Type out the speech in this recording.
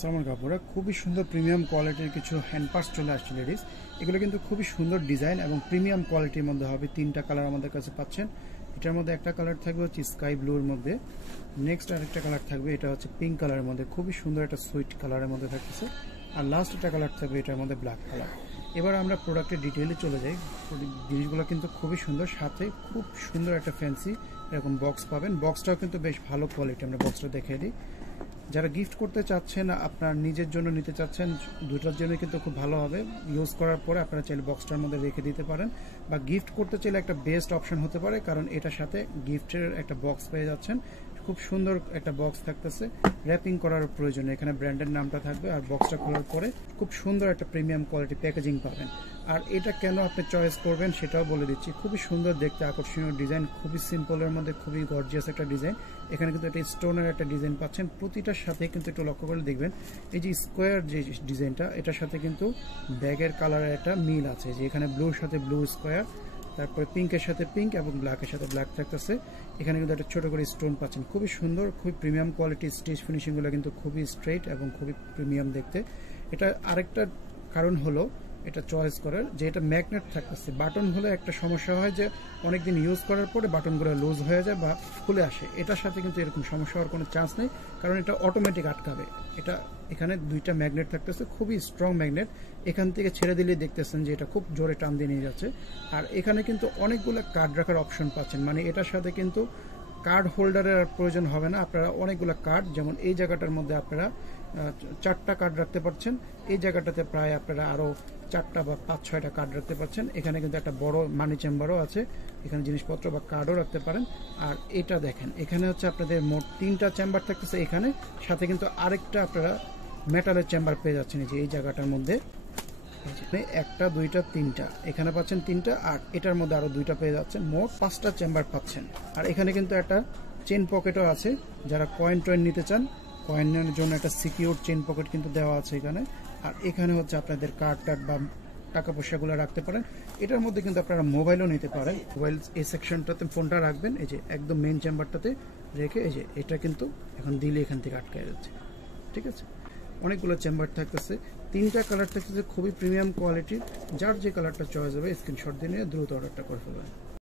সালমান কাপুরা খুবই সুন্দর প্রিমিয়াম কোয়ালিটির কিছু হ্যান্ড পার্স চলে আসছে লেডিস। এগুলো কিন্তু খুবই সুন্দর ডিজাইন এবং প্রিমিয়াম কোয়ালিটির মধ্যে হবে। তিনটা কালার আমাদের কাছে পাচ্ছেন। এটার মধ্যে একটা কালার থাকবে হচ্ছে স্কাই ব্লুর মধ্যে, নেক্সট আরেকটা কালার থাকবে এটা হচ্ছে পিঙ্ক কালারের মধ্যে, খুবই সুন্দর একটা সুইট কালারের মধ্যে থাকতেছে। আর লাস্ট একটা কালার থাকবে এটার মধ্যে ব্ল্যাক কালার। এবার আমরা প্রোডাক্টের ডিটেইলে চলে যাই। জিনিসগুলো কিন্তু খুবই সুন্দর, সাথে খুব সুন্দর একটা ফ্যান্সি এরকম বক্স পাবেন। বক্সটাও কিন্তু বেশ ভালো কোয়ালিটি, আমরা বক্সটা দেখিয়ে দিই। যারা গিফট করতে চাচ্ছেন, আপনার নিজের জন্য নিতে চাচ্ছেন, দুটার জন্য কিন্তু খুব ভালো হবে। ইউজ করার পরে আপনারা চাইলে বক্সটার মধ্যে রেখে দিতে পারেন, বা গিফট করতে চাইলে একটা বেস্ট অপশন হতে পারে, কারণ এটার সাথে গিফটের একটা বক্স পেয়ে যাচ্ছেন। খুব সুন্দর একটা বক্স থাকতেছে, র্যাপিং করার প্রয়োজন, এখানে ব্র্যান্ডের নামটা থাকবে। আর বক্সটা খোলার পরে খুব সুন্দর একটা প্রিমিয়াম কোয়ালিটি প্যাকেজিং পাবেন। আর এটা কেন আপনি চয়েস করবেন সেটাও বলে দিচ্ছি। খুবই সুন্দর দেখতে, আকর্ষণীয় ডিজাইন, খুবই সিম্পলের মধ্যে খুবই গর্জিয়াস একটা ডিজাইন। এখানে কিন্তু একটা স্টোনের একটা ডিজাইন পাচ্ছেন। প্রতিটার সাথে কিন্তু একটু লক্ষ্য করে দেখবেন, এই যে স্কোয়ার যে ডিজাইনটা, এটার সাথে কিন্তু ব্যাগের কালারের একটা মিল আছে, যে এখানে ব্লুর সাথে ব্লু স্কোয়ার, তারপরে পিঙ্কের সাথে পিঙ্ক এবং ব্ল্যাকের সাথে ব্ল্যাক থাকতেছে। এখানে কিন্তু একটা ছোট করে স্টোন পাচ্ছেন, খুবই সুন্দর, খুবই প্রিমিয়াম কোয়ালিটি। স্টিচ ফিনিশিংগুলো কিন্তু খুবই স্ট্রেট এবং খুবই প্রিমিয়াম দেখতে। এটা আরেকটা কারণ হলো এটা চয়েস করার, যে এটা ম্যাগনেট থাকতেছে। বাটন হলে একটা সমস্যা হয় যে অনেকদিন ইউজ করার পরে বাটনগুলো লুজ হয়ে যায় বা খুলে আসে। এটার সাথে কিন্তু এরকম সমস্যা হওয়ার কোনো চান্স নেই, কারণ এটা অটোমেটিক আটকাবে। এটা এখানে দুইটা ম্যাগনেট থাকতেছে, খুবই স্ট্রং ম্যাগনেট। এখান থেকে ছেড়ে দিলে দেখতেছেন যে এটা খুব জোরে টান দিয়ে নিয়ে যাচ্ছে। আর এখানে কিন্তু অনেকগুলো কার্ড রাখার অপশন পাচ্ছেন, মানে এটার সাথে কিন্তু কার্ড হোল্ডারের প্রয়োজন হবে না। আপনারা অনেকগুলো কার্ড, যেমন এই জায়গাটার মধ্যে আপনারা 4টা কার্ড রাখতে পারছেন, এই জায়গাটাতে প্রায় আপনারা আরও 4টা বা 5-6টা কার্ড রাখতে পারছেন। এখানে কিন্তু একটা বড় মানি চেম্বারও আছে, এখানে জিনিসপত্র বা কার্ডও রাখতে পারেন। আর এটা দেখেন, এখানে হচ্ছে আপনাদের মোট 3টা চেম্বার থাকতেছে এখানে, সাথে কিন্তু আরেকটা আপনারা মেটালের চেম্বার পেয়ে যাচ্ছেন। এই যে এই জায়গাটার মধ্যে 1টা 2টা 3টা এখানে পাচ্ছেন 3টা, আর এটার মধ্যে আরো 2টা পেয়ে যাচ্ছেন, মোট 5টা চেম্বার পাচ্ছেন। আর এখানে কিন্তু একটা চেন পকেটও আছে, যারা কয়েন টয়েন নিতে চান, কয়েনের জন্য একটা সিকিউর চেন পকেট কিন্তু দেওয়া আছে এখানে। আর এখানে হচ্ছে আপনাদের কার্ড টার্ড বা টাকা পয়সাগুলো রাখতে পারেন। এটার মধ্যে কিন্তু আপনারা মোবাইলও নিতে পারেন। মোবাইল এই সেকশনটাতে ফোনটা রাখবেন, এই যে একদম মেইন চেম্বারটাতে রেখে, এই যে এটা কিন্তু এখন দিলে এখান থেকে আটকে যাচ্ছে। ঠিক আছে, অনেকগুলো চেম্বার থাকতেছে, 3টা কালার থাকতেছে, খুবই প্রিমিয়াম কোয়ালিটির। যার যে কালারটা চয়েস হবে স্ক্রিনশট দিয়ে নিয়ে দ্রুত অর্ডারটা করে ফেলবেন।